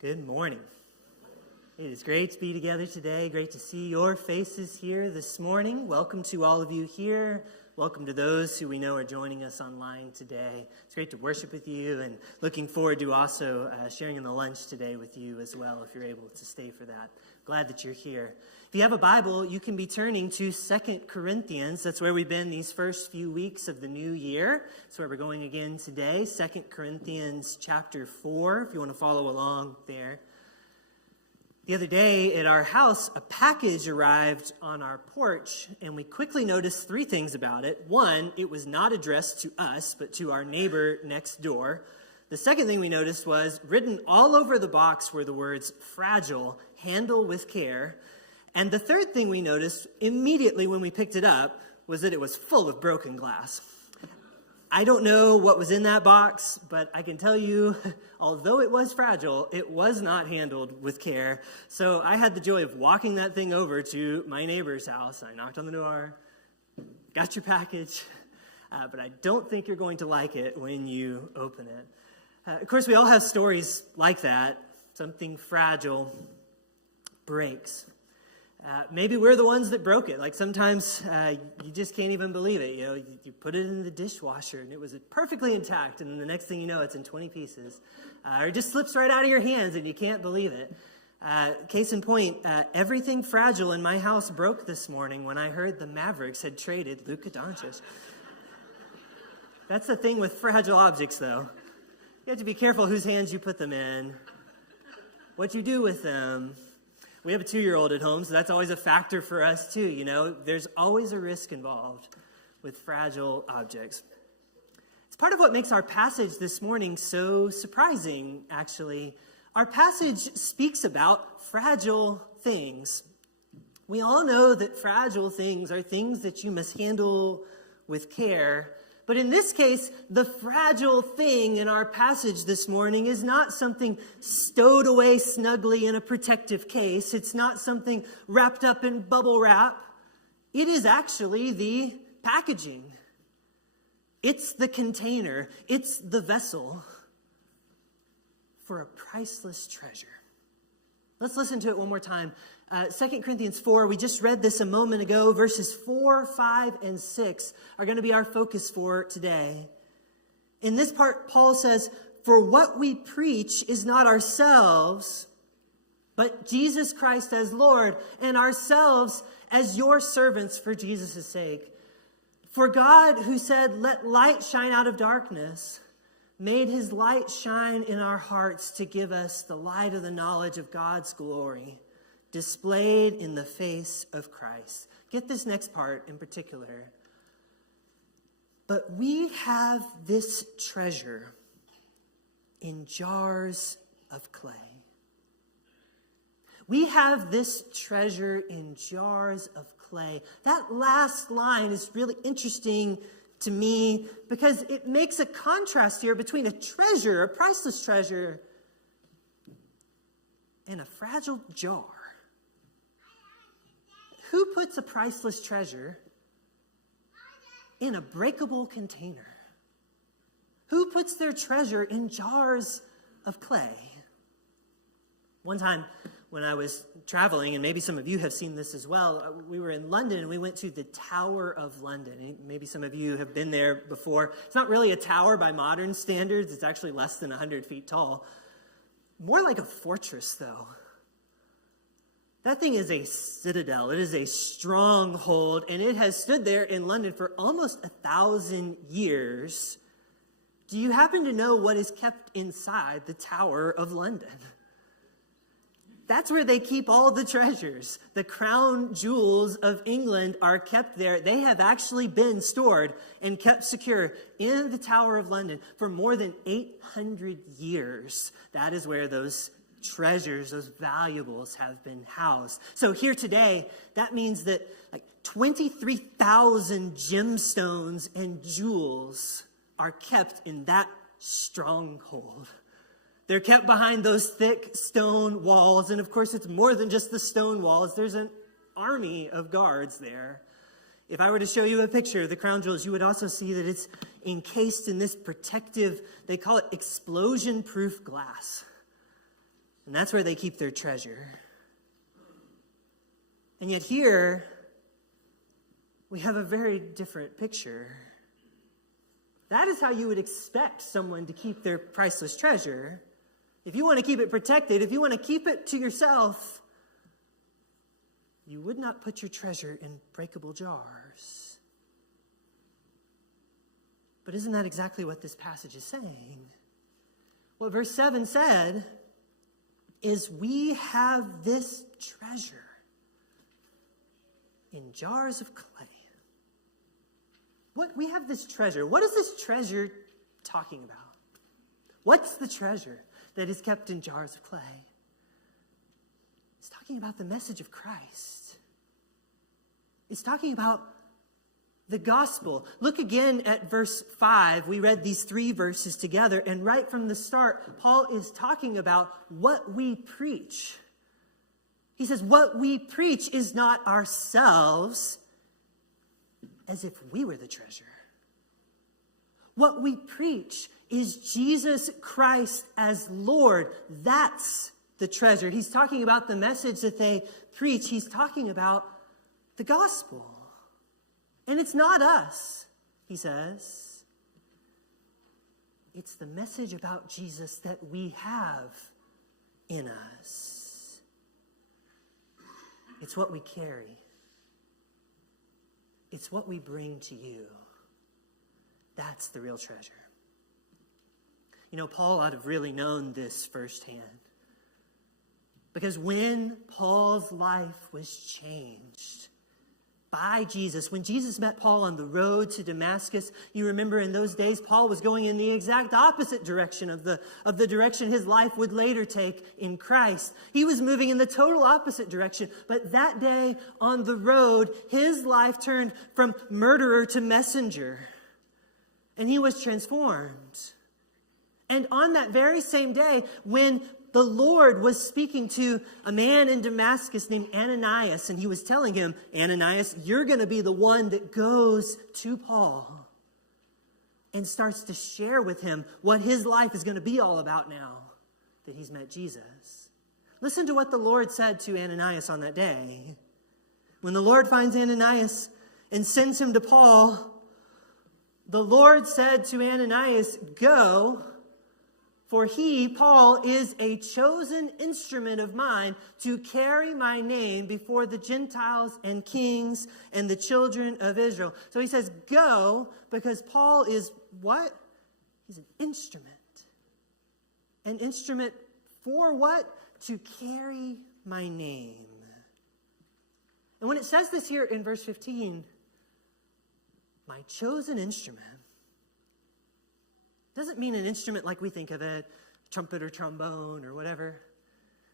Good morning. It is great to be together today. Great to see your faces here this morning. Welcome to all of you here. Welcome to those who we know are joining us online today. It's great to worship with you and looking forward to also sharing in the lunch today with you as well if you're able to stay for that. Glad that you're here. If you have a Bible, you can be turning to 2 Corinthians. That's where we've been these first few weeks of the new year. That's where we're going again today. 2 Corinthians chapter 4, if you want to follow along there. The other day at our house, a package arrived on our porch, and we quickly noticed three things about it. One, it was not addressed to us, but to our neighbor next door. The second thing we noticed was written all over the box were the words, fragile, handle with care. And the third thing we noticed immediately when we picked it up was that it was full of broken glass. I don't know what was in that box, but I can tell you, although it was fragile, it was not handled with care. So I had the joy of walking that thing over to my neighbor's house. I knocked on the door, got your package, but I don't think you're going to like it when you open it. Of course, we all have stories like that. Something fragile breaks. Maybe we're the ones that broke it. Like sometimes you just can't even believe it. You know, you put it in the dishwasher and it was perfectly intact, and then the next thing you know, it's in 20 pieces. Or it just slips right out of your hands and you can't believe it. Case in point, everything fragile in my house broke this morning when I heard the Mavericks had traded Luka Doncic. That's the thing with fragile objects, though. You have to be careful whose hands you put them in, what you do with them. We have a 2-year-old at home, so that's always a factor for us too, you know. There's always a risk involved with fragile objects. It's part of what makes our passage this morning so surprising, actually. Our passage speaks about fragile things. We all know that fragile things are things that you must handle with care. But in this case, the fragile thing in our passage this morning is not something stowed away snugly in a protective case. It's not something wrapped up in bubble wrap. It is actually the packaging. It's the container. It's the vessel for a priceless treasure. Let's listen to it one more time. 2 Corinthians 4, we just read this a moment ago. Verses 4, 5, and 6 are going to be our focus for today. In this part, Paul says, "For what we preach is not ourselves, but Jesus Christ as Lord, and ourselves as your servants for Jesus' sake. For God, who said, 'Let light shine out of darkness,' made his light shine in our hearts to give us the light of the knowledge of God's glory, displayed in the face of Christ." Get this next part in particular. "But we have this treasure in jars of clay." We have this treasure in jars of clay. That last line is really interesting to me because it makes a contrast here between a treasure, a priceless treasure, and a fragile jar. Who puts a priceless treasure in a breakable container? Who puts their treasure in jars of clay? One time when I was traveling, and maybe some of you have seen this as well, we were in London and we went to the Tower of London. Maybe some of you have been there before. It's not really a tower by modern standards. It's actually less than 100 feet tall. More like a fortress, though. That thing is a citadel. It is a stronghold, and it has stood there in London for almost 1,000 years. Do you happen to know what is kept inside the Tower of London? That's where they keep all the treasures. The crown jewels of England are kept there. They have actually been stored and kept secure in the Tower of London for more than 800 years. That is where those treasures, those valuables have been housed. So here today, that means that like 23,000 gemstones and jewels are kept in that stronghold. They're kept behind those thick stone walls. And of course, it's more than just the stone walls. There's an army of guards there. If I were to show you a picture of the crown jewels, you would also see that it's encased in this protective, they call it explosion-proof glass. And that's where they keep their treasure. And yet here, we have a very different picture. That is how you would expect someone to keep their priceless treasure. If you want to keep it protected, if you want to keep it to yourself, you would not put your treasure in breakable jars. But isn't that exactly what this passage is saying? What verse 7 said is, we have this treasure in jars of clay. We have this treasure. What is this treasure talking about? What's the treasure that is kept in jars of clay? It's talking about the message of Christ. It's talking about the gospel. Look again at verse 5. We read these 3 verses together, and right from the start, Paul is talking about what we preach. He says, what we preach is not ourselves, as if we were the treasure. What we preach is Jesus Christ as Lord. That's the treasure. He's talking about the message that they preach. He's talking about the gospel. And it's not us, he says. It's the message about Jesus that we have in us. It's what we carry. It's what we bring to you. That's the real treasure. You know, Paul ought to have really known this firsthand. Because when Paul's life was changed by Jesus, when Jesus met Paul on the road to Damascus, you remember in those days, Paul was going in the exact opposite direction of the direction his life would later take in Christ. He was moving in the total opposite direction. But that day on the road, his life turned from murderer to messenger. And he was transformed. And on that very same day, when the Lord was speaking to a man in Damascus named Ananias, and he was telling him, Ananias, you're going to be the one that goes to Paul and starts to share with him what his life is going to be all about now that he's met Jesus. Listen to what the Lord said to Ananias on that day. When the Lord finds Ananias and sends him to Paul, the Lord said to Ananias, go, for he, Paul, is a chosen instrument of mine to carry my name before the Gentiles and kings and the children of Israel. So he says, go, because Paul is what? He's an instrument. An instrument for what? To carry my name. And when it says this here in verse 15, my chosen instrument, doesn't mean an instrument like we think of it, trumpet or trombone or whatever.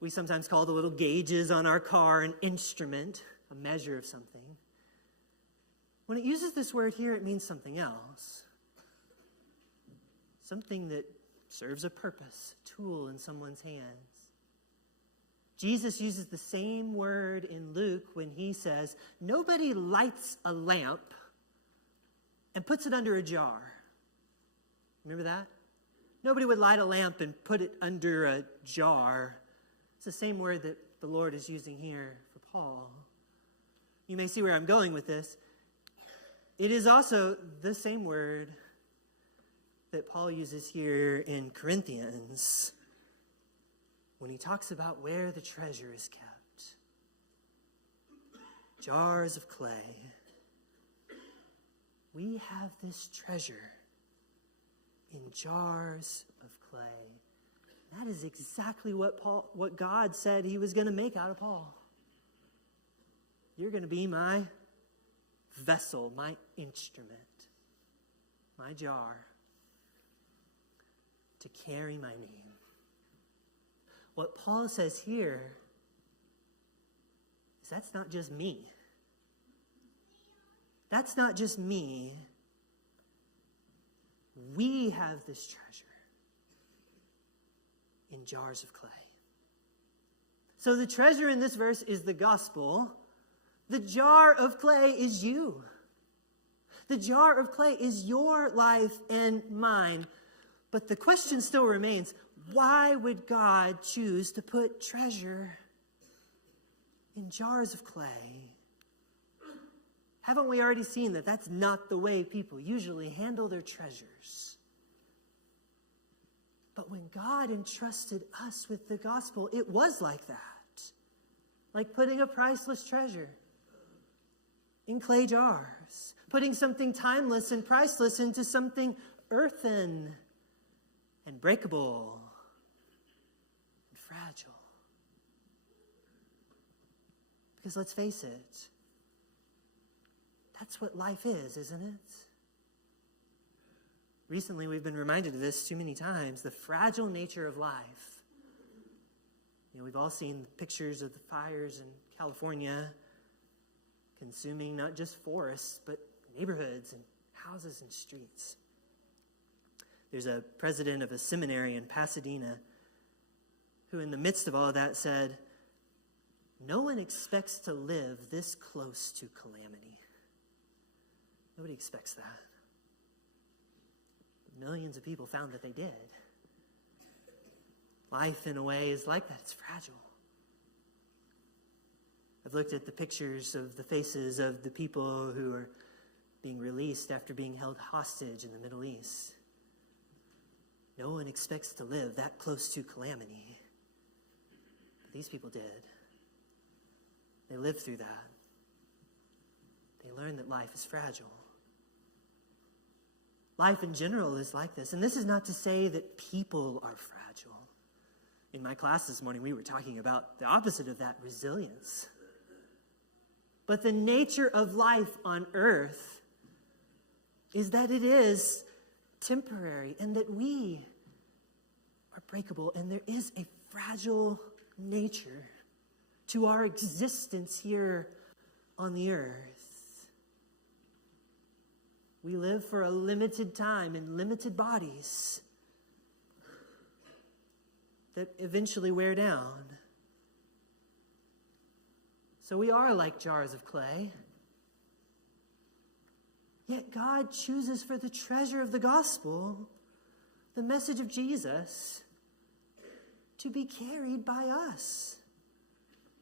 We sometimes call the little gauges on our car an instrument, a measure of something. When it uses this word here, it means something else. Something that serves a purpose, a tool in someone's hands. Jesus uses the same word in Luke when he says, nobody lights a lamp and puts it under a jar. Remember that? Nobody would light a lamp and put it under a jar. It's the same word that the Lord is using here for Paul. You may see where I'm going with this. It is also the same word that Paul uses here in Corinthians when he talks about where the treasure is kept. Jars of clay. We have this treasure in jars of clay. That is exactly what God said he was going to make out of Paul. You're going to be my vessel, my instrument, my jar to carry my name. What Paul says here is that's not just me. That's not just me. We have this treasure in jars of clay. So the treasure in this verse is the gospel. The jar of clay is you. The jar of clay is your life and mine. But the question still remains, Why would God choose to put treasure in jars of clay? Haven't we already seen that that's not the way people usually handle their treasures? But when God entrusted us with the gospel, it was like that. Like putting a priceless treasure in clay jars. Putting something timeless and priceless into something earthen and breakable and fragile. Because let's face it, that's what life is, isn't it? Recently, we've been reminded of this too many times, the fragile nature of life. We've all seen pictures of the fires in California consuming not just forests, but neighborhoods and houses and streets. There's a president of a seminary in Pasadena who, in the midst of all of that, said, "No one expects to live this close to calamity." Nobody expects that. Millions of people found that they did. Life, in a way, is like that. It's fragile. I've looked at the pictures of the faces of the people who are being released after being held hostage in the Middle East. No one expects to live that close to calamity. But these people did. They lived through that. They learned that life is fragile. Life in general is like this. And this is not to say that people are fragile. In my class this morning, we were talking about the opposite of that, resilience. But the nature of life on earth is that it is temporary and that we are breakable, and there is a fragile nature to our existence here on the earth. We live for a limited time in limited bodies that eventually wear down. So we are like jars of clay. Yet God chooses for the treasure of the gospel, the message of Jesus, to be carried by us,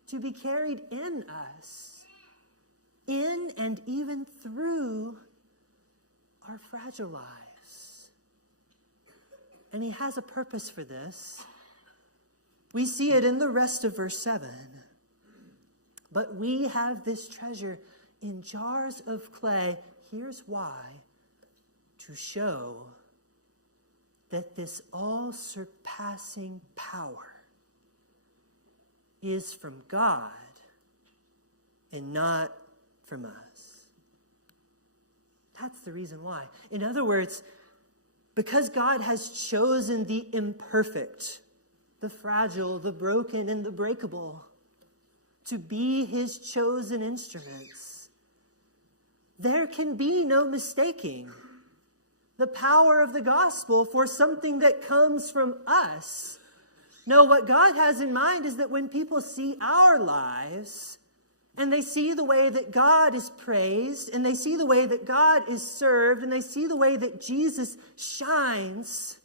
to be carried in us, in and even through our fragile lives. And he has a purpose for this. We see it in the rest of verse 7. But we have this treasure in jars of clay. Here's why. To show that this all-surpassing power is from God and not from us. That's the reason why. In other words, because God has chosen the imperfect, the fragile, the broken, and the breakable to be his chosen instruments, there can be no mistaking the power of the gospel for something that comes from us. No, what God has in mind is that when people see our lives, and they see the way that God is praised, and they see the way that God is served, and they see the way that Jesus shines,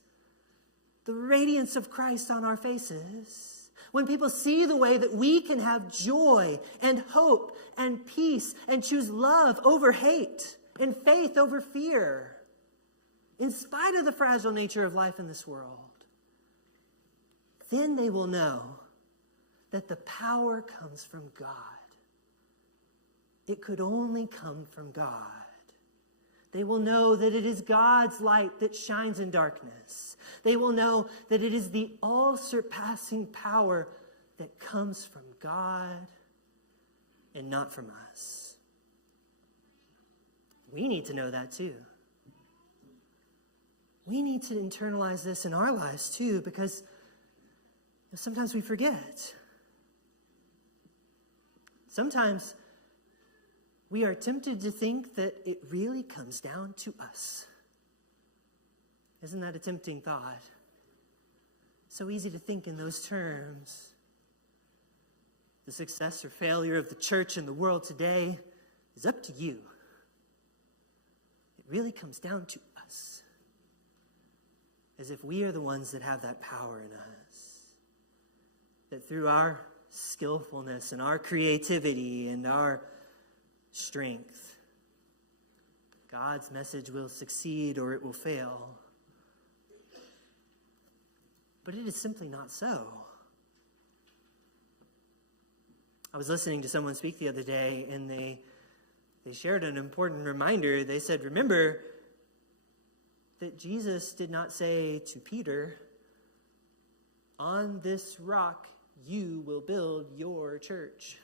the radiance of Christ on our faces. When people see the way that we can have joy and hope and peace and choose love over hate and faith over fear, in spite of the fragile nature of life in this world, then they will know that the power comes from God. It could only come from God. They will know that it is God's light that shines in darkness. They will know that it is the all-surpassing power that comes from God and not from us. We need to know that too. We need to internalize this in our lives too, because sometimes we forget. Sometimes we are tempted to think that it really comes down to us. Isn't that a tempting thought? So easy to think in those terms. The success or failure of the church and the world today is up to you. It really comes down to us. as if we are the ones that have that power in us. That through our skillfulness and our creativity and our strength, God's message will succeed or it will fail. But it is simply not so. I was listening to someone speak the other day, and they shared an important reminder. They said, remember that Jesus did not say to Peter, on this rock you will build your church.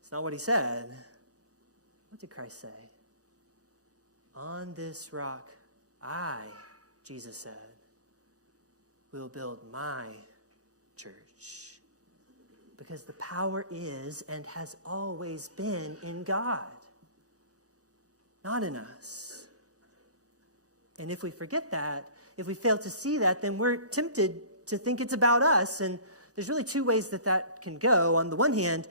It's not what he said. What did Christ say? On this rock, I, Jesus said, will build my church. Because the power is and has always been in God, not in us. And if we forget that, if we fail to see that, then we're tempted to think it's about us. And there's really two ways that can go. On the one hand,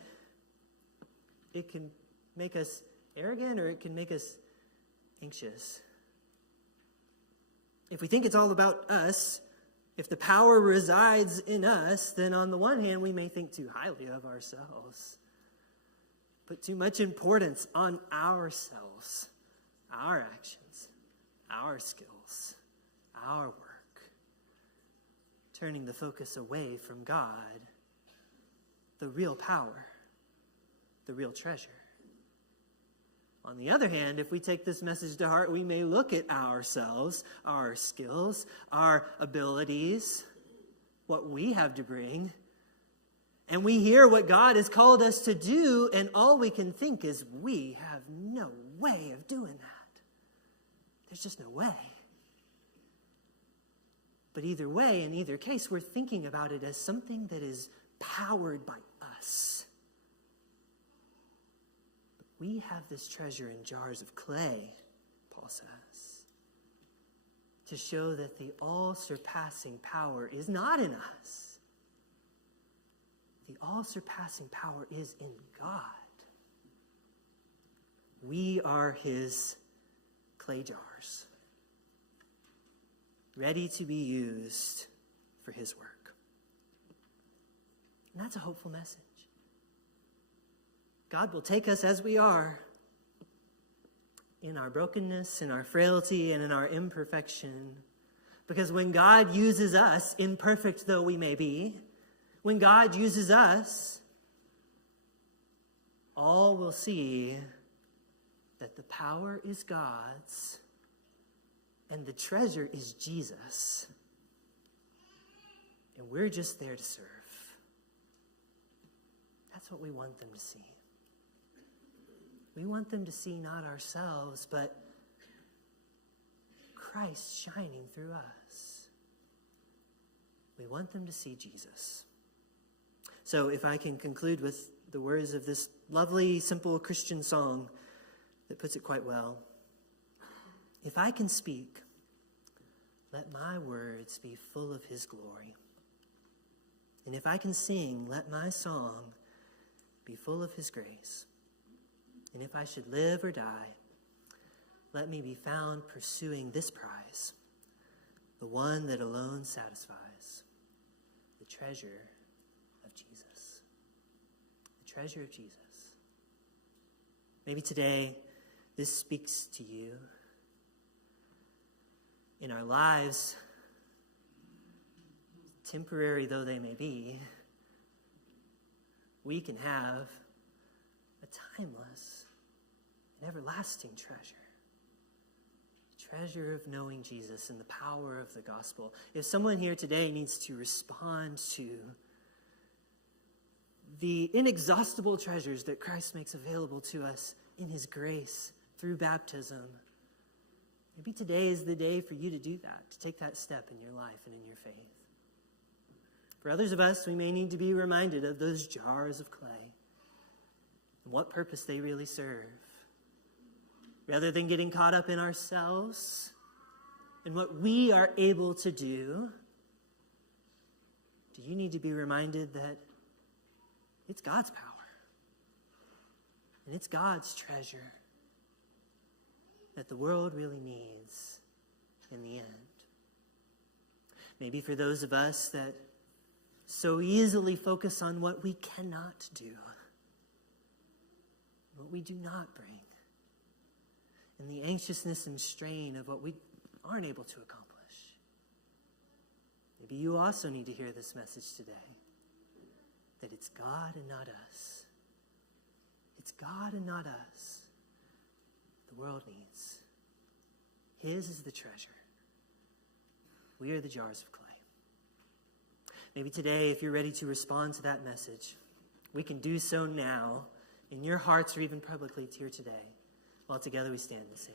it can make us arrogant or it can make us anxious. If we think it's all about us, if the power resides in us, then on the one hand, we may think too highly of ourselves. Put too much importance on ourselves, our actions, our skills, our work, turning the focus away from God, the real power, the real treasure. On the other hand, if we take this message to heart, we may look at ourselves, our skills, our abilities, what we have to bring, and we hear what God has called us to do, and all we can think is, we have no way of doing that. There's just no way. But either way, in either case, we're thinking about it as something that is powered by us. We have this treasure in jars of clay, Paul says, to show that the all-surpassing power is not in us. The all-surpassing power is in God. We are his clay jars, ready to be used for his work. And that's a hopeful message. God will take us as we are, in our brokenness, in our frailty, and in our imperfection. Because when God uses us, imperfect though we may be, when God uses us, all will see that the power is God's and the treasure is Jesus. And we're just there to serve. That's what we want them to see. We want them to see not ourselves, but Christ shining through us. We want them to see Jesus. So if I can conclude with the words of this lovely, simple Christian song that puts it quite well. If I can speak, let my words be full of his glory. And if I can sing, let my song be full of his grace. And if I should live or die, let me be found pursuing this prize, the one that alone satisfies, the treasure of Jesus. The treasure of Jesus. Maybe today this speaks to you. In our lives, temporary though they may be, we can have a timeless and everlasting treasure. The treasure of knowing Jesus and the power of the gospel. If someone here today needs to respond to the inexhaustible treasures that Christ makes available to us in his grace through baptism, maybe today is the day for you to do that, to take that step in your life and in your faith. For others of us, we may need to be reminded of those jars of clay and what purpose they really serve. Rather than getting caught up in ourselves and what we are able to do you need to be reminded that it's God's power. And it's God's treasure that the world really needs in the end. Maybe for those of us that so easily focus on what we cannot do, what we do not bring, and the anxiousness and strain of what we aren't able to accomplish. Maybe you also need to hear this message today, that it's God and not us. It's God and not us the world needs. His is the treasure. We are the jars of clay. Maybe today, if you're ready to respond to that message, we can do so now, in your hearts or even publicly here today, while together we stand and sing.